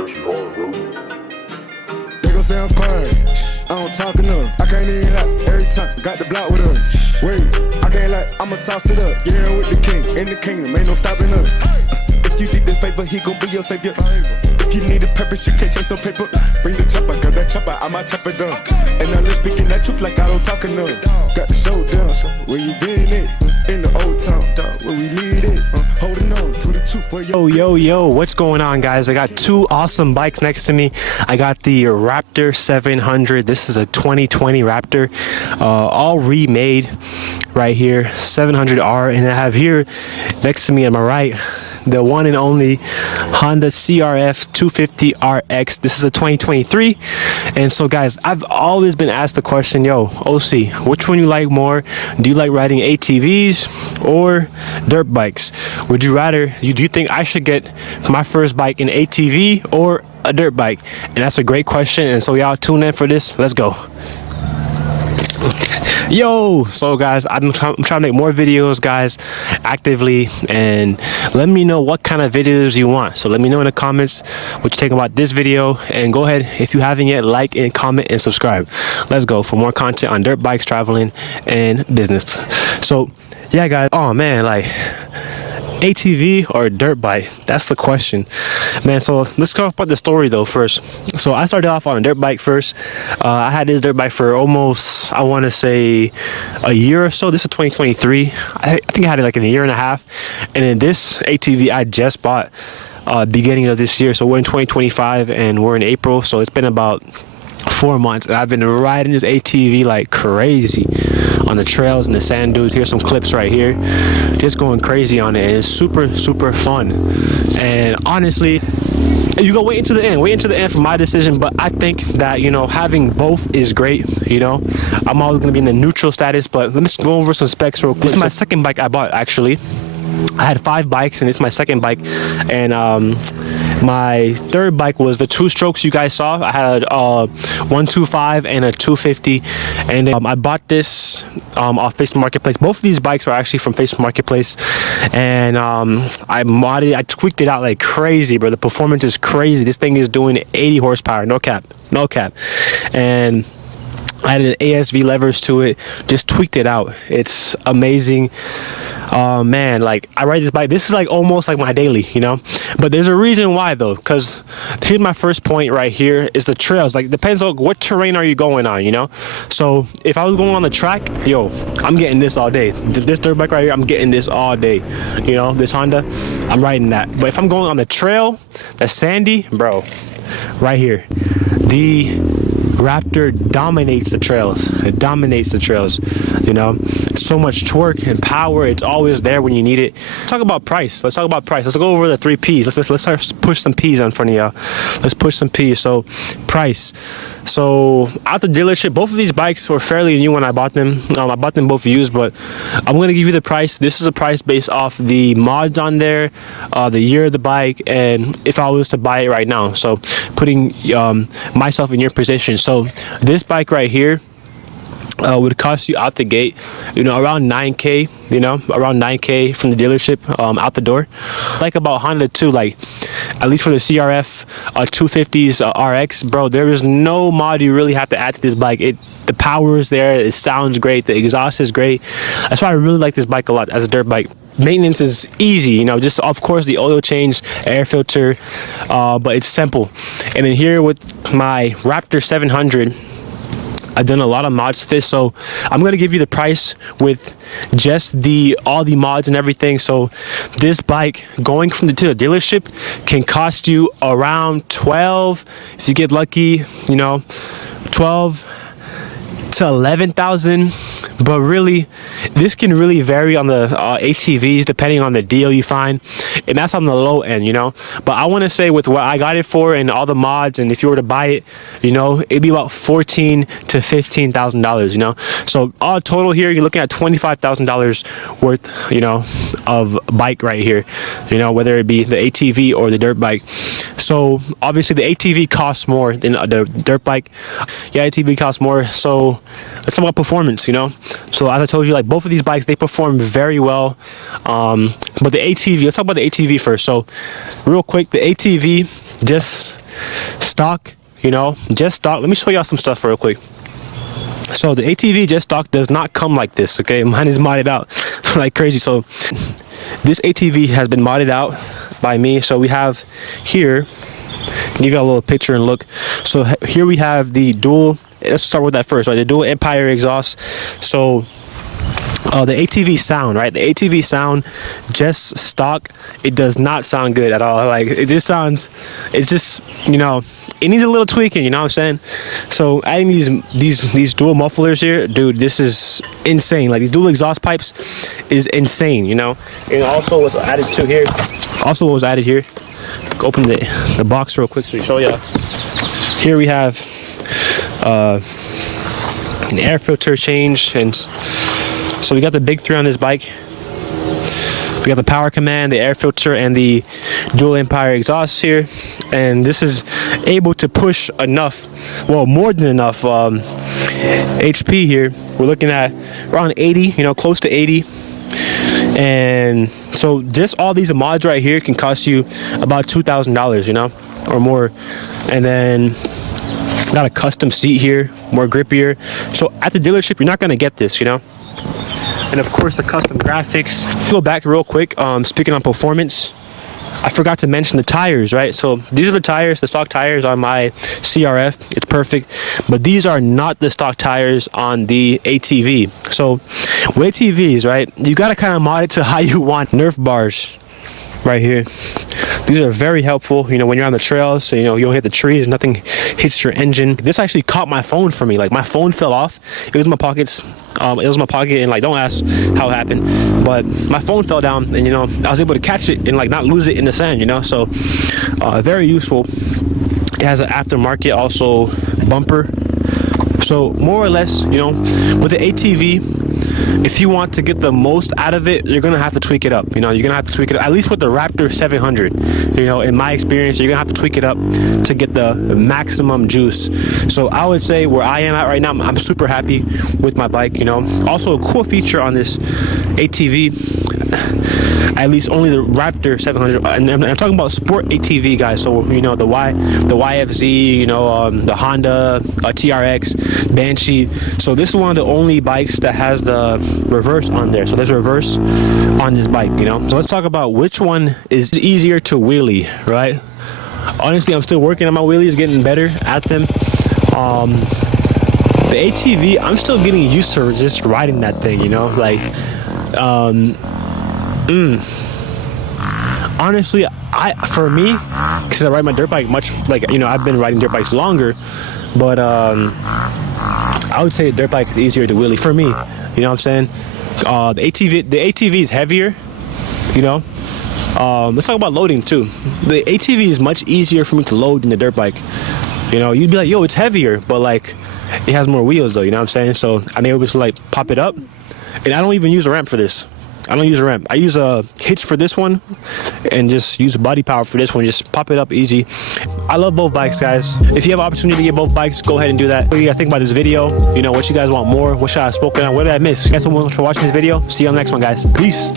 They gon' say I'm quiet, I don't talk enough. I can't even lie, every time, got the block with us. Wait, I can't lie, I'ma sauce it up. Yeah, with the king, in the kingdom, ain't no stopping us. If you need this favor, he gon' be your savior. If you need a purpose, you can't chase no paper. Bring the chopper, cause that chopper, I might chop it up. And now let's speaking that truth like I don't talk enough. Got the show down, so where you been at? In the old town, dog, where we lead it. Holding on to the truth for Yo, what's going on, guys? I got two awesome bikes next to me. I got the Raptor 700. This is a 2020 Raptor, all remade right here, 700R. And I have here next to me on my right, the one and only Honda CRF 250 RX. This is a 2023. And so, guys, I've always been asked the question, yo, OC, which one you like more? Do you like riding ATVs or dirt bikes? Would you rather, do you think I should get my first bike an ATV or a dirt bike? And that's a great question. And so y'all tune in for this. Let's go. Yo, so guys, I'm trying to make more videos, guys, actively, and let me know what kind of videos you want. So let me know in the comments what you think about this video, and go ahead, if you haven't yet, like and comment and subscribe. Let's go for more content on dirt bikes, traveling, and business. So yeah, guys, oh man, like ATV or dirt bike? That's the question, man. So let's talk about the story though first. So I started off on a dirt bike first. I had this dirt bike for almost, I want to say, a year or so. This is 2023. I think I had it like in a year and a half. And then this ATV I just bought beginning of this year. So we're in 2025 and we're in April. So it's been about 4 months, and I've been riding this ATV like crazy on the trails and the sand dunes. Here's some clips right here, just going crazy on it, and it's super fun. And honestly, you go wait until the end for my decision, but I think that, you know, having both is great. You know, I'm always going to be in the neutral status, but let me just go over some specs real quick. This is my second bike I bought, actually. I had 5 bikes, and it's my second bike. And my third bike was the 2-strokes you guys saw. I had a 125 and a 250, and I bought this off Facebook Marketplace. Both of these bikes are actually from Facebook Marketplace, and I tweaked it out like crazy, bro. The performance is crazy. This thing is doing 80 horsepower, no cap, and I added ASV levers to it, just tweaked it out. It's amazing. Man, like, I ride this bike, this is like almost like my daily, you know. But there's a reason why though, because here's my first point right here, is the trails. Like, depends on what terrain are you going on, you know. So if I was going on the track, yo, I'm getting this all day. This dirt bike right here, I'm getting this all day, you know. This Honda, I'm riding that. But if I'm going on the trail that's sandy, bro, right here, the Raptor dominates the trails. It dominates the trails, you know. So much torque and power, it's always there when you need it. Talk about price. Let's talk about price. Let's go over the 3 P's. Let's start push some P's on front of y'all. Let's push some P's. So price. So at the dealership, both of these bikes were fairly new when I bought them. I bought them both used, but I'm going to give you the price. This is a price based off the mods on there, the year of the bike, and if I was to buy it right now. So putting myself in your position. So this bike right here would cost you out the gate, you know, around 9K, you know, around 9K from the dealership out the door. Like about Honda too, like at least for the CRF 250s RX, bro, there is no mod you really have to add to this bike. The power is there, it sounds great, the exhaust is great. That's why I really like this bike a lot as a dirt bike. Maintenance is easy, you know, just of course the oil change, air filter, but it's simple. And then here with my Raptor 700, I've done a lot of mods to this, so I'm going to give you the price with just all the mods and everything. So this bike going to the dealership can cost you around 12, if you get lucky, you know, 12 to 11,000. But really, this can really vary on the ATVs depending on the deal you find, and that's on the low end, you know. But I want to say with what I got it for and all the mods, and if you were to buy it, you know, it'd be about $14,000 to $15,000, you know. So all total here, you're looking at $25,000 worth, you know, of bike right here, you know, whether it be the ATV or the dirt bike. So obviously the ATV costs more than the dirt bike. Yeah, ATV costs more. So let's talk about performance, you know. So as I told you, like both of these bikes, they perform very well. But the ATV, let's talk about the ATV first. So real quick, the ATV, just stock, you know, just stock. Let me show y'all some stuff real quick. So the ATV just stock does not come like this, okay? Mine is modded out like crazy. So this ATV has been modded out by me. So we have here, give you a little picture and look. So here we have the dual, let's start with that first, right? The dual Empire exhaust. So the ATV sound, right? The ATV sound, just stock, it does not sound good at all. Like, it just sounds, it's just, you know, it needs a little tweaking, you know what I'm saying? So adding these dual mufflers here, dude, this is insane. Like, these dual exhaust pipes is insane, you know? And also what's added to here, open the box real quick so we show you. Here we have an air filter change, and so we got the big three on this bike. We got the power command, the air filter, and the dual Empire exhaust here. And this is able to push enough, well, more than enough HP here. We're looking at around 80, you know, close to 80. And so just all these mods right here can cost you about $2,000, you know, or more. And then got a custom seat here, more grippier. So at the dealership, you're not going to get this, you know. And of course the custom graphics. Go back real quick, speaking on performance, I forgot to mention the tires, right? So these are the tires, the stock tires on my CRF. It's perfect, but these are not the stock tires on the ATV. So with ATVs, right, you got to kind of mod it to how you want. Nerf bars right here, these are very helpful, you know, when you're on the trails, so you know you don't hit the trees, nothing hits your engine. This actually caught my phone for me. Like, my phone fell off, it was in my pockets, and like, don't ask how it happened, but my phone fell down, and you know I was able to catch it and like not lose it in the sand, you know. So very useful. It has an aftermarket also bumper. So more or less, you know, with the ATV, if you want to get the most out of it, you're gonna have to tweak it up. You know, you're gonna have to tweak it up, at least with the Raptor 700. You know, in my experience, you're gonna have to tweak it up to get the maximum juice. So I would say where I am at right now, I'm super happy with my bike. You know, also a cool feature on this ATV, at least only the Raptor 700, and I'm talking about sport ATV, guys. So you know the YFZ, you know, the Honda TRX, Banshee. So this is one of the only bikes that has the reverse on there. So there's a reverse on this bike, you know. So let's talk about which one is easier to wheelie, right? Honestly, I'm still working on my wheelies, getting better at them. The ATV, I'm still getting used to just riding that thing, you know, like honestly, for me, because I ride my dirt bike much, like, you know, I've been riding dirt bikes longer, but I would say the dirt bike is easier to wheelie for me, you know what I'm saying? The ATV is heavier, you know. Let's talk about loading too. The ATV is much easier for me to load than the dirt bike. You know, you'd be like, yo, it's heavier, but like, it has more wheels though, you know what I'm saying? So I'm able to like pop it up, and I don't even use a ramp for this. I don't use a ramp. I use a hitch for this one and just use body power for this one. Just pop it up easy. I love both bikes, guys. If you have an opportunity to get both bikes, go ahead and do that. What do you guys think about this video? You know, what you guys want more? What should I have spoken on? What did I miss? Thanks so much for watching this video. See you on the next one, guys. Peace.